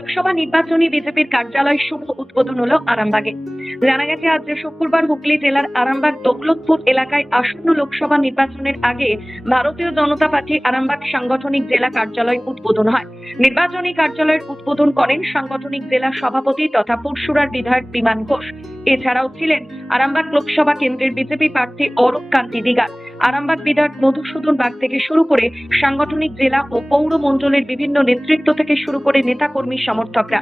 লোকসভা নির্বাচনী বিজেপির কার্যালয় শুভ উদ্বোধন হলো আরামবাগে। জানা গেছে, আজ শুক্রবার হুগলি জেলার আরামবাগ দৌলতপুর এলাকায় আসন্ন লোকসভা নির্বাচনের আগে ভারতীয় জনতা পার্টি আরামবাগ সাংগঠনিক জেলা কার্যালয় উদ্বোধন হয়। নির্বাচনী কার্যালয়ের উদ্বোধন করেন সাংগঠনিক জেলা সভাপতি তথা পরশুরার বিধায়ক বিমান ঘোষ। এছাড়াও ছিলেন আরামবাগ লোকসভা কেন্দ্রের বিজেপি প্রার্থী অরূপ কান্তি দিগার। আরামবাগ বিধায়ক মধুসূদন বাগ থেকে শুরু করে সাংগঠনিক জেলা ও পৌর মণ্ডলের বিভিন্ন নেতৃত্ব থেকে শুরু করে নেতাকর্মী সমর্থকরা।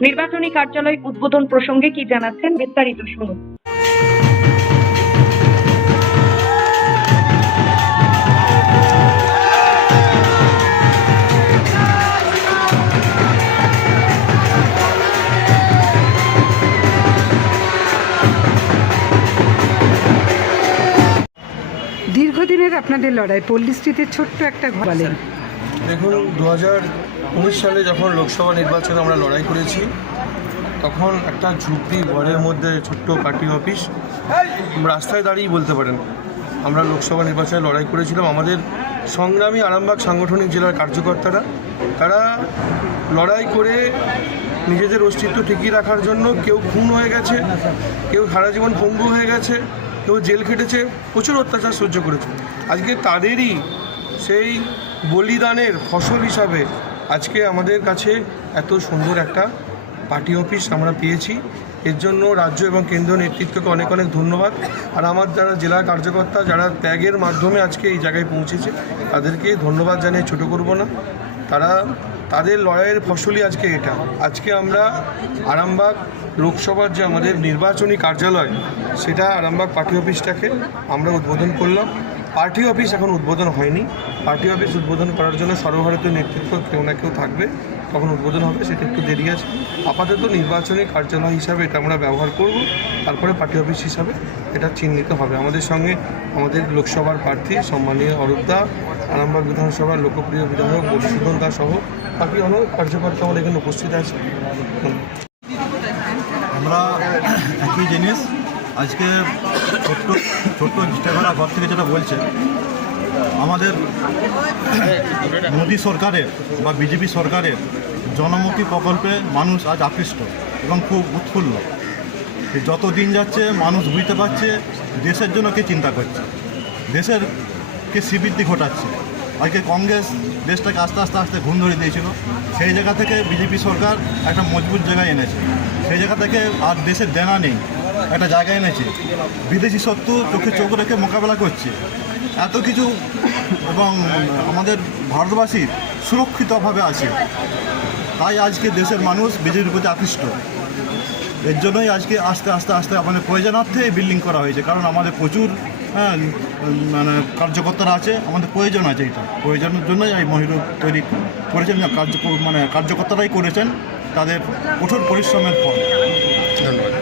নির্বাচনী কার্যালয় উদ্বোধন প্রসঙ্গে কি জানাচ্ছেন বিস্তারিত শুনুন। দীর্ঘদিনের আপনাদের লড়াই, পল্লী স্ট্রিটের ছোট্ট একটা ঘর বলেন। দেখুন দু উনিশ সালে যখন লোকসভা নির্বাচনে আমরা লড়াই করেছি, তখন একটা ঝুপড়ি ঘরের মধ্যে ছোট্ট পার্টি অফিস, রাস্তায় দাঁড়িয়েই বলতে পারেন। আমরা লোকসভা নির্বাচনে লড়াই করেছিলাম। আমাদের সংগ্রামী আরামবাগ সাংগঠনিক জেলার কার্যকর্তারা, তারা লড়াই করে নিজেদের অস্তিত্ব টিকিয়ে রাখার জন্য কেউ খুন হয়ে গেছে, কেউ সারা জীবন পঙ্গু হয়ে গেছে কেউ জেল খেটেছে, প্রচুর অত্যাচার সহ্য করেছে। আজকে তাদেরই সেই বলিদানের ফসল হিসাবে আজকে আমাদের কাছে এত সুন্দর একটা পার্টি অফিস আমরা পেয়েছি। এর জন্য রাজ্য এবং কেন্দ্রীয় নেতৃত্বকে অনেক অনেক ধন্যবাদ। আর আমার যারা জেলা কার্যকর্তা, যারা ত্যাগের মাধ্যমে আজকে এই জায়গায় পৌঁছেছে, তাদেরকে ধন্যবাদ জানিয়ে ছোটো করব না। তারা তাদের লড়াইয়ের ফসলই আজকে এটা। আজকে আমরা আরামবাগ লোকসভার যে আমাদের নির্বাচনী কার্যালয়, সেটা আরামবাগ পার্টি অফিসটাকে আমরা উদ্বোধন করলাম। পার্টি অফিস এখন উদ্বোধন হয়নি। পার্টি অফিস উদ্বোধন করার জন্য সর্বভারতীয় নেতৃত্ব কেউ না কেউ থাকবে। তখন উদ্বোধন হবে সেটা একটু দেরি আছে। আপাতত নির্বাচনী কার্যালয় হিসাবে এটা আমরা ব্যবহার করব। তারপরে পার্টি অফিস হিসাবে এটা চিহ্নিত হবে। আমাদের সঙ্গে আমাদের লোকসভার প্রার্থী সম্মানীয় অরূপদা আরামবাগ বিধানসভার লোকপ্রিয় বিধায়ক মধুসূদন দাস সহ বাকি অনেক কার্যকর্তা আমাদের এখানে উপস্থিত আছে। আমরা একই জিনিস, আজকে ছোট্ট ছোট্ট ঘর থেকে যেটা বলছে আমাদের মোদী সরকারের বা বিজেপি সরকারের জনমুখী প্রকল্পে মানুষ আজ আকৃষ্ট এবং খুব উৎফুল্ল। যত দিন যাচ্ছে মানুষ বুঝতে পারছে দেশের জন্য কে চিন্তা করছে, দেশের কে শ্রীবৃদ্ধি ঘটাচ্ছে। আজকে কংগ্রেস দেশটাকে আস্তে আস্তে আস্তে ঘুম ধরে দিয়েছিল, সেই জায়গা থেকে বিজেপি সরকার একটা মজবুত জায়গায় এনেছে। সেই জায়গা থেকে আর দেশের দেনা নেই, একটা জায়গায় এনেছে। বিদেশি শত্রু চোখে চোখ রেখে মোকাবেলা করছে। এত কিছু এবং আমাদের ভারতবাসী সুরক্ষিতভাবে আছে। তাই আজকে দেশের মানুষ বিজেপির প্রতি আকৃষ্ট। এর জন্যই আজকে আস্তে আস্তে আস্তে আমাদের প্রয়োজনার্থে এই বিল্ডিং করা হয়েছে। কারণ আমাদের প্রচুর হ্যাঁ, মানে কার্যকর্তারা আছে আমাদের প্রয়োজন আছে এটা। প্রয়োজনের জন্যই এই মহিলা তৈরি করেছেন কার্য মানে কার্যকর্তারাই করেছেন। তাদের কঠোর পরিশ্রমের ফল। ধন্যবাদ।